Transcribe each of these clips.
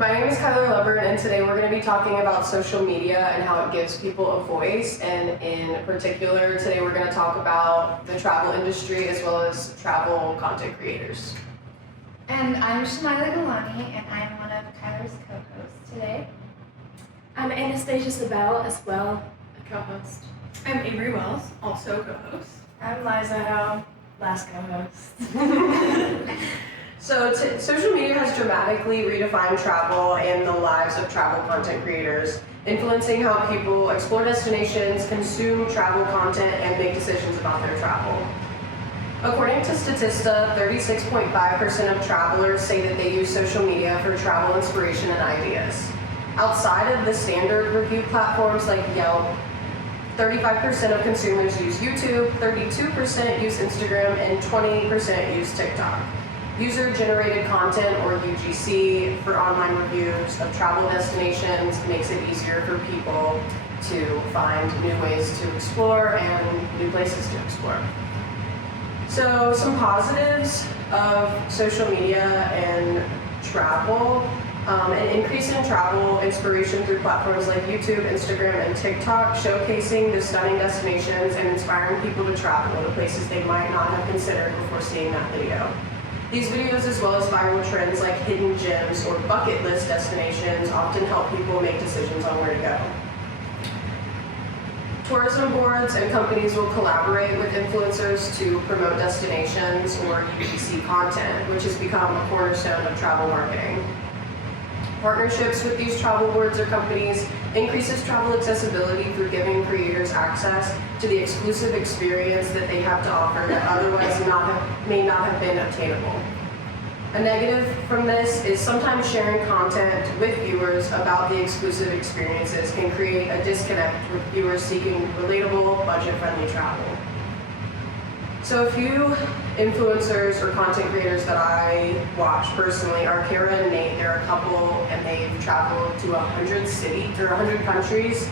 My name is Kyler Lovern, and today we're going to be talking about social media and how it gives people a voice. And in particular, today we're going to talk about the travel industry as well as travel content creators. And I'm Shamila Galani, and I'm one of Kyler's co-hosts today. I'm Anastasia Sabell, as well, a co-host. I'm Avery Wells, also a co-host. I'm Liza Howe, last co-host. So social media has dramatically redefined travel and the lives of travel content creators, influencing how people explore destinations, consume travel content, and make decisions about their travel. According to Statista, 36.5% of travelers say that they use social media for travel inspiration and ideas. Outside of the standard review platforms like Yelp, 35% of consumers use YouTube, 32% use Instagram, and 20% use TikTok. User-generated content, or UGC, for online reviews of travel destinations makes it easier for people to find new ways to explore and new places to explore. So some positives of social media and travel. An increase in travel inspiration through platforms like YouTube, Instagram, and TikTok, showcasing the stunning destinations and inspiring people to travel to places they might not have considered before seeing that video. These videos, as well as viral trends like hidden gems or bucket list destinations, often help people make decisions on where to go. Tourism boards and companies will collaborate with influencers to promote destinations or UGC content, which has become a cornerstone of travel marketing. Partnerships with these travel boards or companies increases travel accessibility through giving creators access to the exclusive experience that they have to offer that otherwise may not have been obtainable. A negative from this is sometimes sharing content with viewers about the exclusive experiences can create a disconnect with viewers seeking relatable, budget-friendly travel. So a few influencers or content creators that I watch personally are Kara and Nate. They're a couple and they've traveled to 100 countries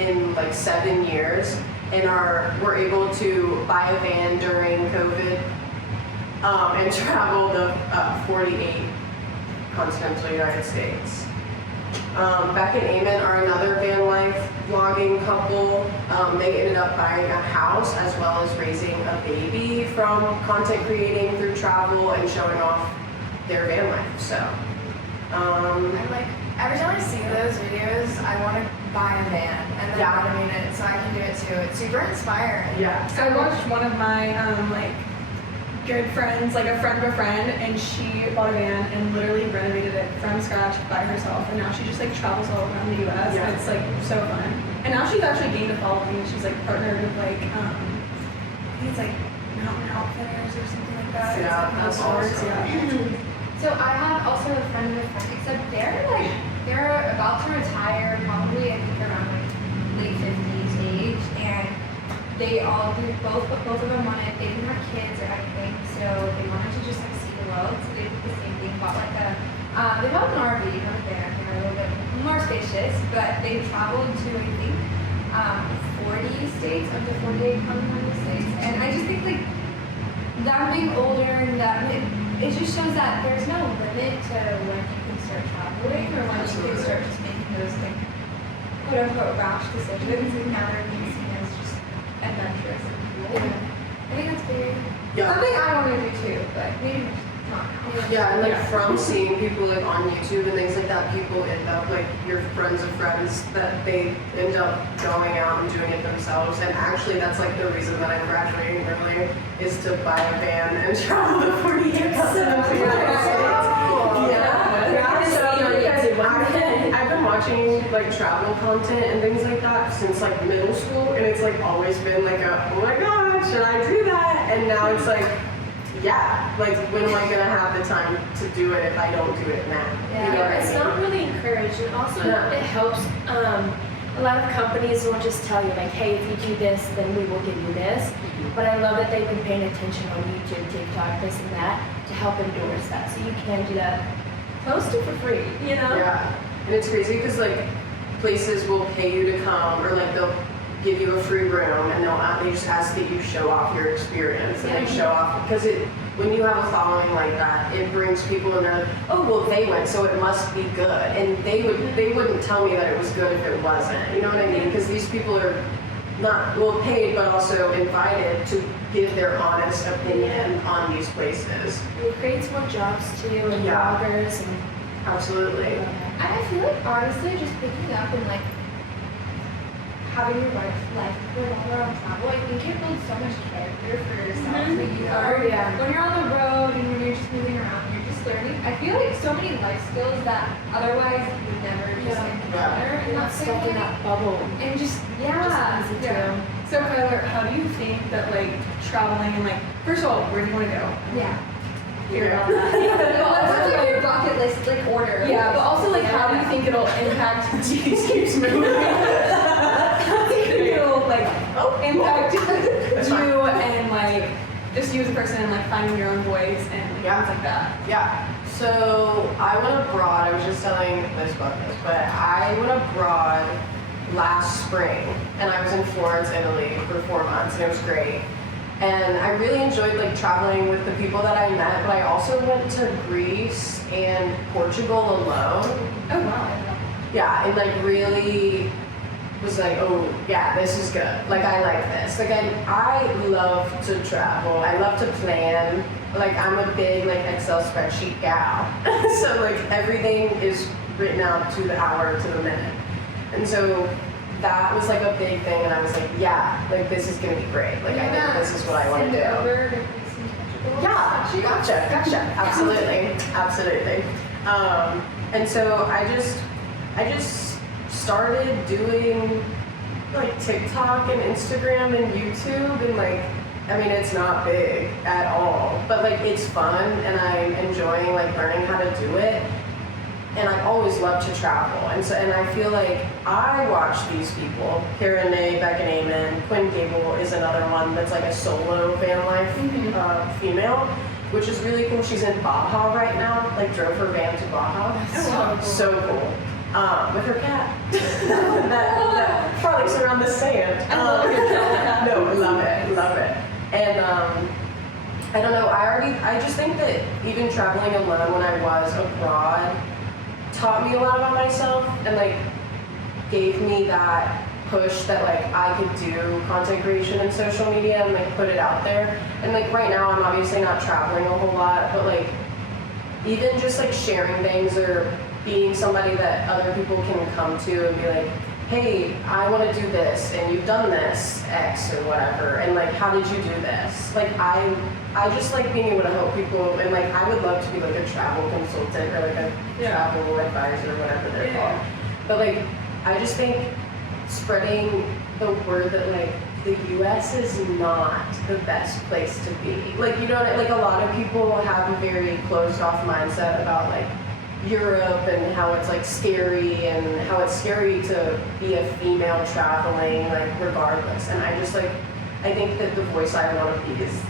in like 7 years and were able to buy a van during COVID and travel to 48 continental United States. Beck and Eamon are another van life vlogging couple. They ended up buying a house as well as raising a baby from content creating through travel and showing off their van life. So, I'm like, every time I see those videos, I want to buy a van and then automate it so I can do it too. It's super inspiring. Yeah. So I watched one of my good friends, like a friend of a friend, and she bought a van and literally renovated it from scratch by herself, and now she just like travels all around the US. Yeah. And it's like so fun. And now she's actually gained a following. She's like partnered with I think it's like Mountain Outfitters or something like that. Yeah, that's awesome. Yeah. So I have also a friend of a friend, except they're about to retire, probably I think around like late 50s age, and they all did both of them wanted, they didn't have kids or anything, so they wanted to just like see the world, so they did the same thing, bought like they bought an RV, not a van, they're a little bit more spacious, but they traveled to I think 40 states, up to 48 continental states, and I just think like them being older and that it just shows that there's no limit to when you can start traveling or when you can start just making those like quote unquote rash decisions, and now they're being seen as just adventurous and cool. I think that's very something I want to do too, but maybe not now. Yeah, and like from seeing people like on YouTube and things like that, people end up like your friends of friends that they end up going out and doing it themselves. And actually that's like the reason that I'm graduating early is to buy a van and travel to 48 continental United States. I've been watching like travel content and things like that since like middle school, and it's like always been like oh my god, should I do that? And now it's like, yeah, like when am I gonna have the time to do it if I don't do it now? Yeah, You know what I it's mean? not really encouraged, and also No. it helps. A lot of companies will just tell you like, hey, if you do this, then we will give you this. But I love that they've been paying attention on YouTube, TikTok, this and that, to help endorse that. So you can do that, post it for free, you know? Yeah, and it's crazy because like places will pay you to come, or like they'll give you a free room, and they just ask that you show off your experience and like show off, because when you have a following like that, it brings people and they're like, oh well, they went, so it must be good, and they wouldn't tell me that it was good if it wasn't. You know what I mean? Because these people are not paid, but also invited to give their honest opinion on these places. It creates more jobs too, and Yeah. bloggers, and Absolutely. I feel like honestly, just picking up and like having your life revolve around travel, I think it builds so much character for yourself. Like you are, when you're on the road and when you're just moving around, you're just learning. I feel like so many life skills that otherwise you would never just encounter. you're not stuck in that bubble. And just Just easy to. So Kyler, how do you think that like traveling and like, first of all, where do you want to go? yeah. Hear about that. What's like your bucket list like order? Yeah, but also like, how do you think it'll impact? Keeps moving. How do you think it'll like impact you and like just you as a person and like finding your own voice and like, things like that? Yeah. So I went abroad. I was just telling Liz about this, but I went abroad last spring, and I was in Florence, Italy for 4 months, and it was great. And I really enjoyed like traveling with the people that I met, but I also went to Greece and Portugal alone. Oh wow. Yeah, and like really was like, oh yeah, this is good. Like I like this. Like I love to travel. I love to plan. Like I'm a big like Excel spreadsheet gal. So like everything is written out to the hour, to the minute. And so that was like a big thing, and I was like, yeah, like this is gonna be great. Like I think this is what I want to do. Yeah, gotcha. Absolutely. And so I just started doing like TikTok and Instagram and YouTube, and like, I mean, it's not big at all, but like it's fun, and I'm enjoying like learning how to do it. And I always loved to travel, and I feel like I watch these people, Kara Nay, Becca Naiman, Quinn Gable is another one that's like a solo van life female, which is really cool. She's in Baja right now, like drove her van to Baja. So cool. With her cat. that frolics around the sand. No, I love it. And I don't know, I just think that even traveling alone when I was abroad taught me a lot about myself, and like gave me that push that like I could do content creation and social media and like put it out there. And like right now I'm obviously not traveling a whole lot, but like even just like sharing things or being somebody that other people can come to and be like, hey, I want to do this, and you've done this X or whatever, and like how did you do this? Like I just like being able to help people, and like I would love to be like a travel consultant or like a travel advisor, whatever they're called. But like I just think spreading the word that like the US is not the best place to be. Like, you know, like a lot of people have a very closed off mindset about like Europe and how it's like scary, and how it's scary to be a female traveling, like regardless. And I just like, I think that the voice I want to be is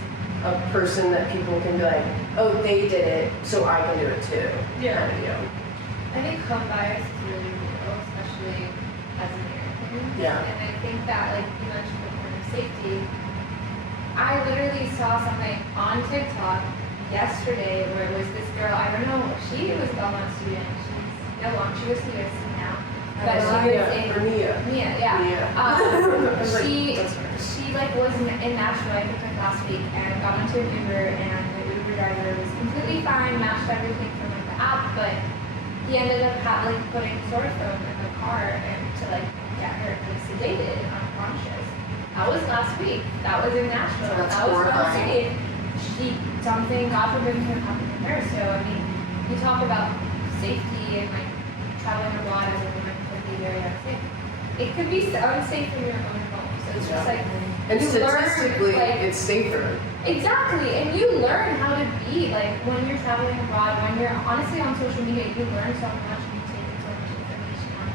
a person that people can be like, oh, they did it, so I can do it too. Yeah. Kind of deal. I think home bias is really real, especially as Americans. Yeah. And I think that, like you mentioned the point of safety, I literally saw something on TikTok yesterday where it was this girl, I don't know, she was a Belmont student, she's young, she was to USC now. But Mia, yeah. She like was in Nashville, I think like last week, and got into an Uber, and the Uber driver was completely fine, matched everything from like the app, but he ended up putting smartphone in the car and to like get her like sedated and unconscious. That was last week. That was in Nashville. That's that was horrifying. Something, God forbid, could happen to her. So I mean, you talk about safety and like traveling abroad as a woman could be very unsafe. It could be unsafe in your own home. So it's just like And you statistically, learn, like, it's safer. exactly, and you learn how to be like when you're traveling abroad. When you're honestly on social media, you learn so much and you take in so much information on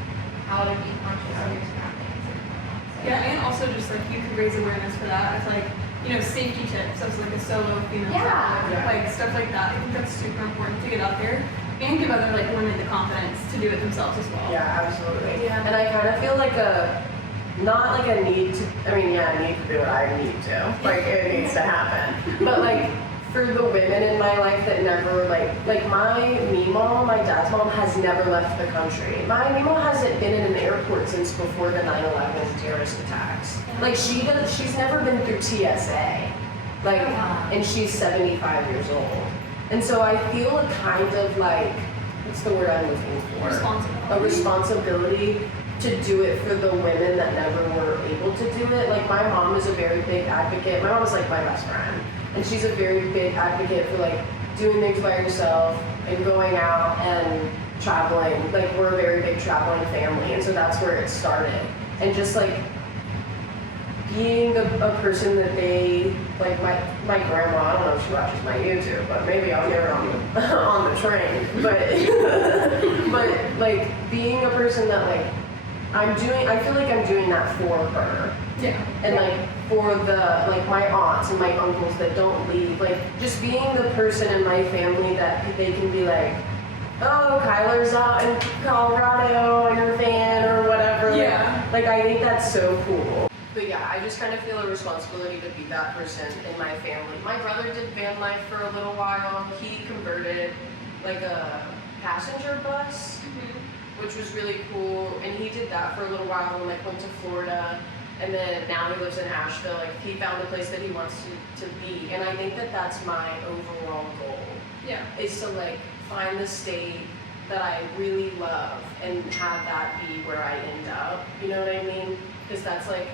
how to be conscious of your surroundings. And whatnot. So, Yeah, and also just like you could raise awareness for that as like, you know, safety tips as like a solo female traveler, Yeah. like stuff like that. I think that's super important to get out there and give other like women the confidence to do it themselves as well. Yeah, absolutely. Yeah. And I kind of feel like not like a need to, I mean, yeah, I need to do what I need to. Like, it needs to happen. But like, for the women in my life that never, like my Meemaw, my dad's mom, has never left the country. My Meemaw hasn't been in an airport since before the 9/11 terrorist attacks. Like, she's never been through TSA. Like, and she's 75 years old. And so I feel a kind of like, what's the word I'm looking for? A responsibility to do it for the women that never were able to do it. Like, my mom is a very big advocate. My mom is like my best friend. And she's a very big advocate for like doing things by yourself and going out and traveling. Like, we're a very big traveling family. And so that's where it started. And just like being a person that they, like my grandma, I don't know if she watches my YouTube, but maybe I'll get her on the train. But like being a person that like I feel like I'm doing that for her. Yeah. And like for the, like my aunts and my uncles that don't leave, like just being the person in my family that they can be like, oh, Kyler's out in Colorado in her van or whatever. Yeah. Like I think that's so cool. But yeah, I just kind of feel a responsibility to be that person in my family. My brother did van life for a little while. He converted like a passenger bus, which was really cool. And he did that for a little while and like went to Florida. And then now he lives in Asheville. Like he found a place that he wants to be. And I think that that's my overall goal. Yeah. Is to like find the state that I really love and have that be where I end up. You know what I mean? Because that's like,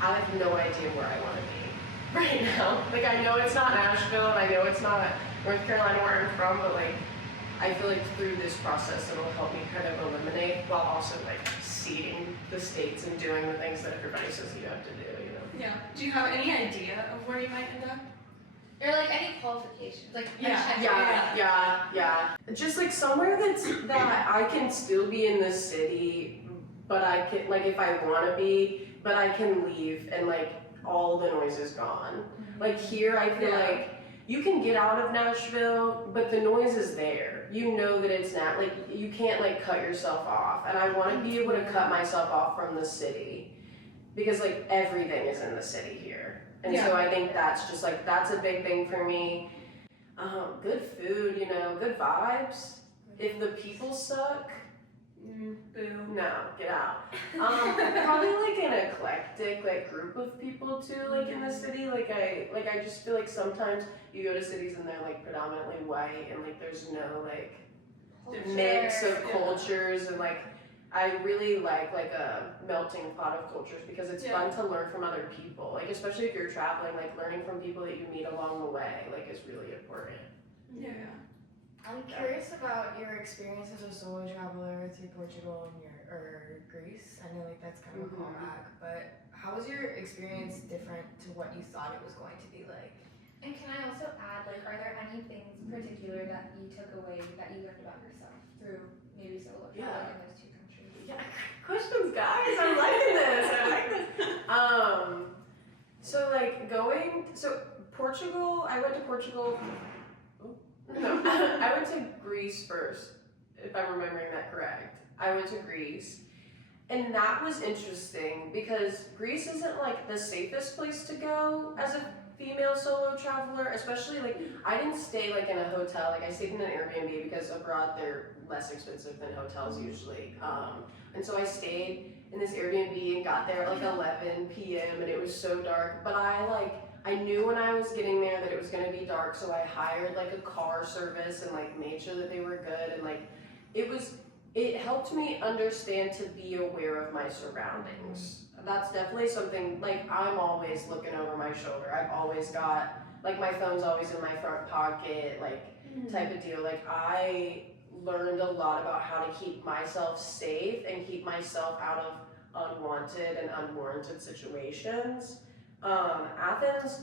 I have no idea where I want to be right now. Like I know it's not Asheville and I know it's not North Carolina where I'm from, but like I feel like through this process it'll help me kind of eliminate while also like seeding the states and doing the things that everybody says you have to do, you know? Yeah. Do you have any idea of where you might end up? Or like any qualifications, like Yeah. Just like somewhere that I can still be in the city, but I can, like if I want to be, but I can leave and like all the noise is gone. Like here I feel like you can get out of Nashville, but the noise is there. You know that it's not, like you can't like cut yourself off. And I want to be able to cut myself off from the city because like everything is in the city here. And so I think that's just like, that's a big thing for me. Good food, you know, good vibes. If the people suck, Boo. no, get out. Probably like an eclectic like group of people too, like in the city. Like I just feel like sometimes you go to cities and they're like predominantly white and like there's no like mix of cultures and like I really like a melting pot of cultures because it's fun to learn from other people. Like especially if you're traveling, like learning from people that you meet along the way, like is really important. Yeah. I'm curious about your experience as a solo traveler through Portugal and or Greece. I know like that's kind of a callback, but how was your experience different to what you thought it was going to be like? And can I also add, like, are there any things in particular that you took away that you learned about yourself through maybe solo traveling in those two countries? Yeah, questions, guys. I'm liking this. I like this. So like Portugal. I went to Portugal. No, I went to Greece first, if I'm remembering that correct. I went to Greece, and that was interesting because Greece isn't like the safest place to go as a female solo traveler, especially like I didn't stay like in a hotel. Like I stayed in an Airbnb because abroad they're less expensive than hotels usually. And so I stayed in this Airbnb and got there at like 11 p.m. and it was so dark. But I knew when I was getting there that it was gonna be dark, so I hired like a car service and like made sure that they were good and like it helped me understand to be aware of my surroundings. That's definitely something, like I'm always looking over my shoulder. I've always got, like my phone's always in my front pocket, like type of deal. Like I learned a lot about how to keep myself safe and keep myself out of unwanted and unwarranted situations. Athens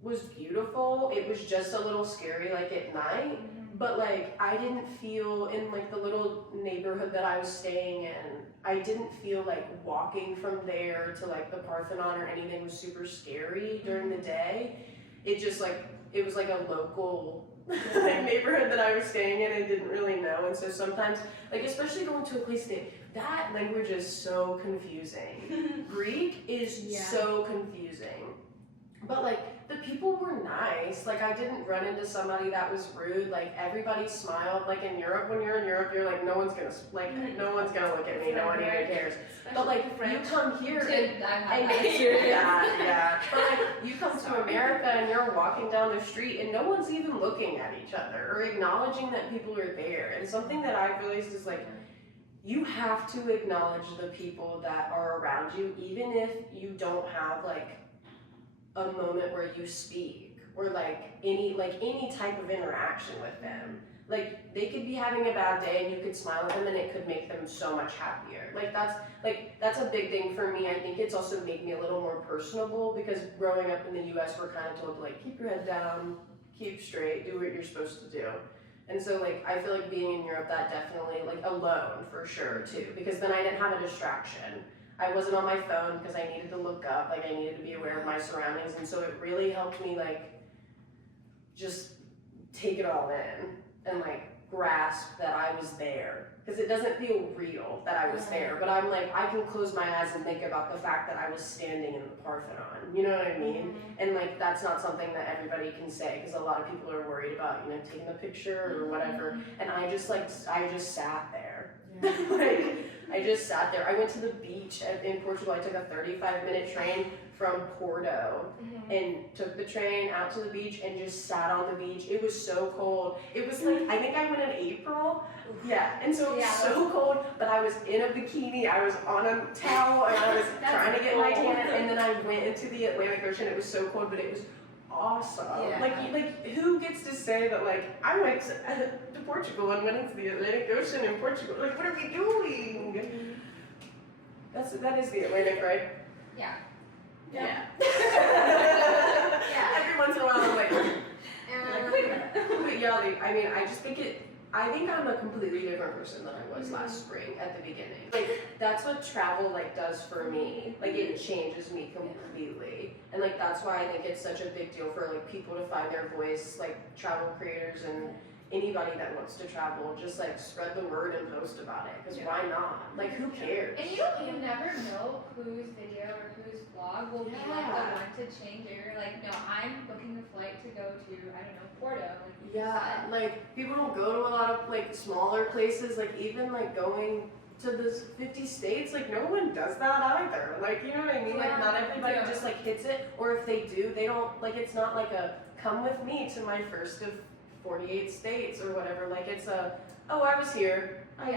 was beautiful. It was just a little scary like at night, but like I didn't feel in like the little neighborhood that I was staying in, I didn't feel like walking from there to like the Parthenon or anything was super scary during the day. It just like, it was like a local neighborhood that I was staying in and didn't really know. And so sometimes, like especially going to a place that language is so confusing. Greek is Yeah. so confusing. But like the people were nice. Like I didn't run into somebody that was rude. Like everybody smiled. Like in Europe, when you're in Europe, you're like no one's gonna no one's gonna look at me. No one even cares. But like you come here and yeah. But like you come to America and you're walking down the street and no one's even looking at each other or acknowledging that people are there. And something that I've realized is like you have to acknowledge the people that are around you, even if you don't have like a moment where you speak or like any type of interaction with them. Like they could be having a bad day and you could smile at them and it could make them so much happier. That's a big thing for me. I think it's also made me a little more personable because growing up in the US we're kind of told to like keep your head down, keep straight, do what you're supposed to do. And so like I feel like being in Europe that definitely like alone for sure too because then I didn't have a distraction. I wasn't on my phone because I needed to look up, like I needed to be aware of my surroundings, and so it really helped me like just take it all in and like grasp that I was there because it doesn't feel real that I was there, but I'm like I can close my eyes and think about the fact that I was standing in the Parthenon, you know what I mean? And like that's not something that everybody can say because a lot of people are worried about taking a picture or whatever, and I just sat there. Like I just sat there. I went to the beach in Portugal. I took a 35-minute train from Porto and took the train out to the beach and just sat on the beach. It was so cold. It was like, I think I went in April. Yeah, and so it was so cold, but I was in a bikini. I was on a towel and I was trying to get my tan, and then I went into the Atlantic Ocean. It was so cold, but it was awesome. Yeah. Like who gets to say that like I went to Portugal and went into the Atlantic Ocean in Portugal? Like what are we doing? That is the Atlantic, right? Yeah. Yeah. Yeah. Every once in a while I'm like, wait, yeah, like, I mean I think I'm a completely different person than I was last spring at the beginning. Like that's what travel like does for me. Like it changes me completely. And like that's why I think it's such a big deal for like people to find their voice, like travel creators and anybody that wants to travel, just like spread the word and post about it. Because why not? Like who cares? And you never know whose video or whose vlog will be like the one to change it. You're like, no, I'm booking a flight to go to, I don't know, Porto. Like you said. Like people don't go to a lot of like smaller places, like even like going to the 50 states, like no one does that either. Like you know what I mean? Like not everybody just like hits it, or if they do, they don't like it's not like a come with me to my first of 48 states or whatever. Like it's a I was here, but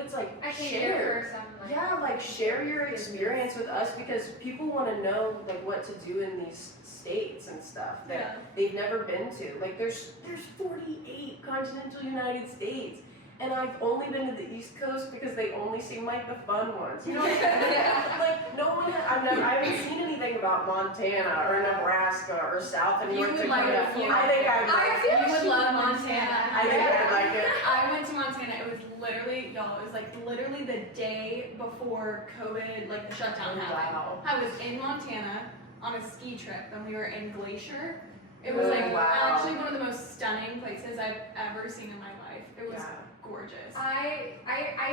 it's like I came share. here for some like Like share your experience with us because people want to know like what to do in these states and stuff that they've never been to. Like there's 48 continental United States. And I've only been to the East Coast because they only seem like the fun ones. You know what I mean? Like no one, I haven't seen anything about Montana or Nebraska or South and North Dakota. I think You would love Montana. I think I'd like it. I went to Montana. It was literally, y'all, it was like literally the day before COVID, like the shutdown happened. Wow. I was in Montana on a ski trip and we were in Glacier. It was Oh, like wow. actually one of the most stunning places I've ever seen in my life. It was gorgeous. I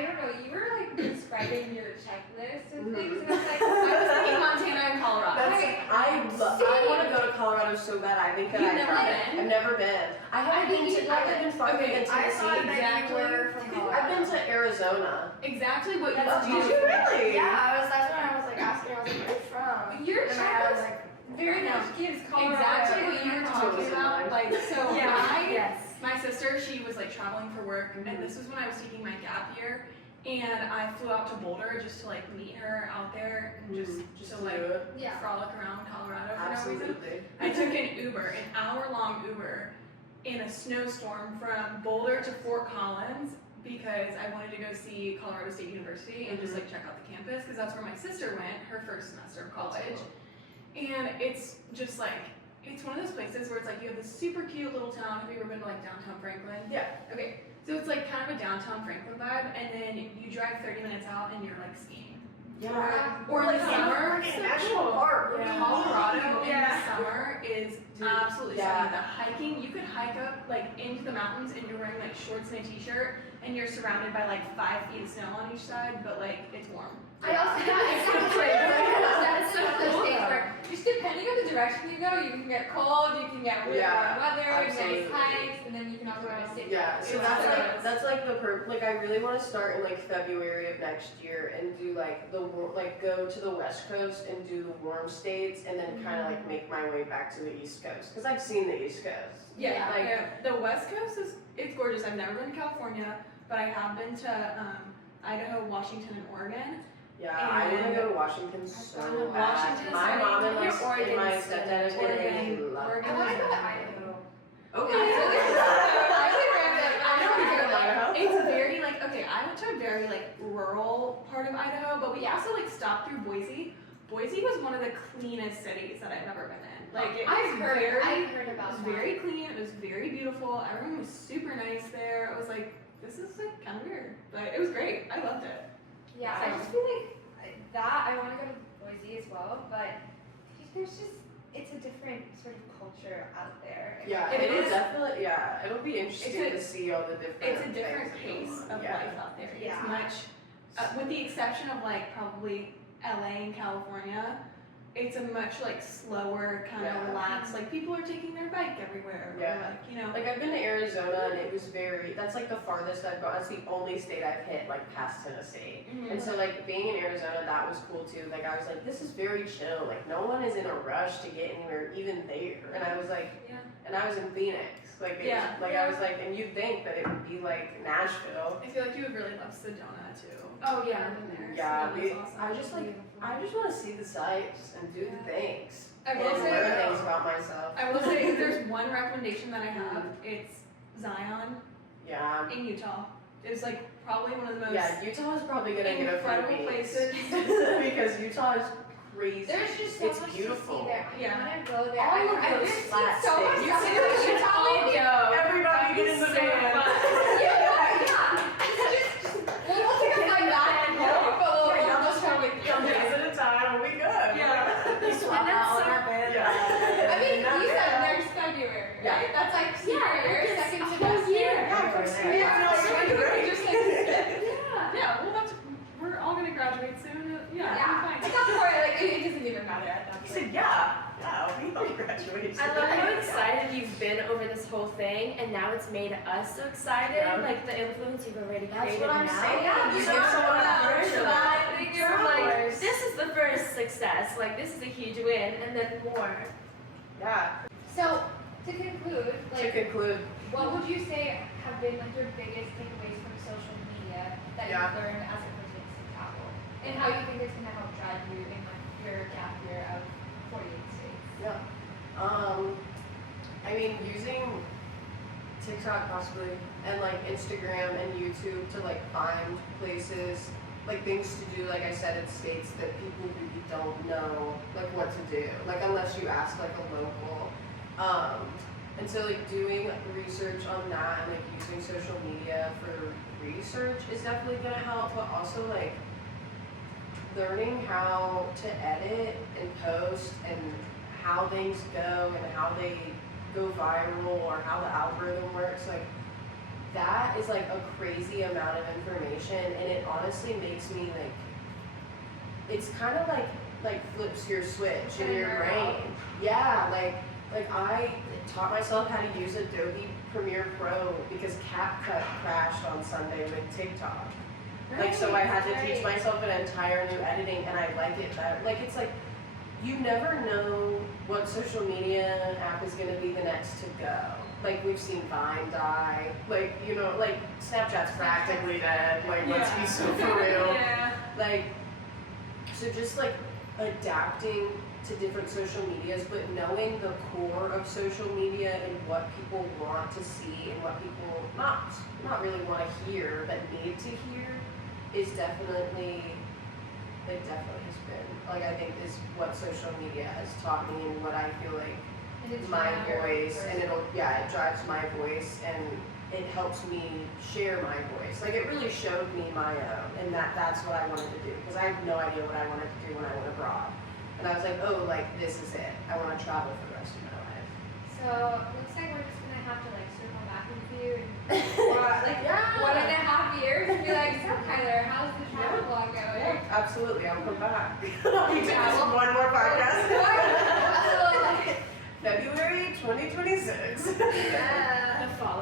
don't know, you were like describing your checklist and things, and I was like, I was thinking Montana and Colorado. I want to go to Colorado so bad. I think that You've I never have. been? I've never been. I haven't been farther than I Tennessee. thought that you were from Colorado. I've been to Arizona. Exactly what That's you Did you really? Yeah, that's when I was like asking, I was like, where are you from? Your And I was checklist like, very much gives Colorado. Exactly what you were talking about. Like, so Yes. my sister, she was like traveling for work, and this was when I was taking my gap year, and I flew out to Boulder just to like meet her out there and just to like Yeah. frolic around Colorado for no reason. Absolutely. I took an Uber, an hour-long Uber, in a snowstorm from Boulder to Fort Collins because I wanted to go see Colorado State University and just like check out the campus because that's where my sister went her first semester of college. And it's just like, it's one of those places where it's like you have this super cute little town. Have you ever been to like downtown Franklin? Yeah. Okay, so it's like kind of a downtown Franklin vibe, and then you drive 30 minutes out and you're like skiing. Yeah. Or in the summer, national park. Colorado in Yeah. the summer is absolutely stunning. The hiking, you could hike up like into the mountains and you're wearing like shorts and a t-shirt and you're surrounded by like 5 feet of snow on each side, but like it's warm. I also exactly. That's one of those things where just depending on the direction you go, you can get cold, you can get really warm weather, absolutely. nice hikes, and then you can also go to city. Yeah, so that's like the like I really want to start in like February of next year and do like go to the West Coast and do the warm states and then kind of like make my way back to the East Coast because I've seen the East Coast. Yeah, Like- like the West Coast it's gorgeous. I've never been to California, but I have been to Idaho, Washington, and Oregon. Yeah, I want to go to Washington so bad. Washington, My mom and Oregon, my stepdad is gonna make me love it. I want to go to Idaho. Okay. I it's very like okay. I went to a very like rural part of Idaho, but we also like stopped through Boise. Boise was one of the cleanest cities that I've ever been in. Like it was I've heard it about was that. very clean. It was very beautiful. Everyone was super nice there. I was like, this is like kind of weird, but it was great. I loved it. Yeah, I just feel like that I want to go to Boise as well, but there's just it's a different sort of culture out there. Yeah, It it'll is. definitely. Yeah, it'll be interesting It's a- to see all the different. It's a different things pace going of on. Yeah. life out there. Yeah. It's much, with the exception of like probably LA and California, it's a much like slower kind of Yeah. relaxed. Like people are taking their bike everywhere. Or, Yeah. like, you know. Like I've been to Arizona and it was that's like the farthest I've gone. It's the only state I've hit like past Tennessee. Mhm. And so like being in Arizona, that was cool too. Like I was like, this is very chill. Like no one is in a rush to get anywhere, even there. And I was like, Yeah. and I was in Phoenix. Like Yeah. like I was like, and you'd think that it would be like Nashville. I feel like you would really love Sedona too. Oh, yeah. I've been there. Yeah, Sedona's awesome. I just want to see the sights and do the things I and will learn say, things about myself. I will say, if there's one recommendation that I have, it's Zion Yeah. in Utah. It's like probably one of the most Yeah, Utah is probably gonna get a incredible few weeks. places. because Utah is crazy. There's just so It's much beautiful. to see there. I Yeah. want to go there. All of I've those just seen flat so much states. stuff in Utah lately. Everybody get in the van. We'll take a flight back and we'll just try to Some days at a time, we'll be good. Yeah. You swap And that's out on so- that van. I mean, Not you said bad. next February, Yeah. right? That's like senior year, second a whole semester. year. Yeah, from school. Yeah, It's really great. just like, Yeah, well, we're all gonna graduate soon. Yeah, yeah. it'll At be fine. that point, like, it doesn't even matter at that He point. said, yeah, we all graduated. I love how excited you've been over this whole thing, and now it's made us so excited. Yeah. Like the influence you've already That's created what I'm now. saying. Yeah, You you give know, someone yeah, a we're virtual. surviving, So you're like, like, this is the first success. Like this is a huge win, and then more. Yeah. So, to conclude, To like, conclude, what would you say have been like your biggest takeaways from social media that Yeah. you've learned as it pertains to travel, and how you think it's gonna help drive you in like your gap year of 48 states? yeah. I mean, using TikTok possibly, and like Instagram and YouTube to like find places, like things to do, like I said, in states that people really don't know, like what to do, like unless you ask like a local. And so like doing research on that and like using social media for research is definitely gonna help, but also like learning how to edit and post and how things go and how they go viral or how the algorithm works, like that is like a crazy amount of information, and it honestly makes me like, it's kind of like flips your switch in your brain. Yeah, like I taught myself how to use Adobe Premiere Pro because CapCut crashed on Sunday with TikTok. Like, so I had to teach myself an entire new editing, and I like it better. Like, it's like, you never know what social media app is gonna be the next to go. Like, we've seen Vine die, like, you know, like, Snapchat's practically dead, like, let's be so for real. Yeah. Like, so just like adapting to different social medias, but knowing the core of social media and what people want to see and what people not really want to hear, but need to hear, is definitely, it definitely has been, like, I think is what social media has taught me and what I feel like And it's my really voice, and it drives my voice, and it helps me share my voice. Like, it really showed me my own, and that's what I wanted to do, because I had no idea what I wanted to do when I went abroad. And I was like, oh, like, this is it. I want to travel for the rest of my life. So looks like we're just gonna have to like circle back with you in like Yeah. 1.5 years and be like, so Kyler, how's the travel vlog going? Yeah, absolutely. I'll come back. We do Yeah. one more podcast. Also, like, February 2026. yeah. The fall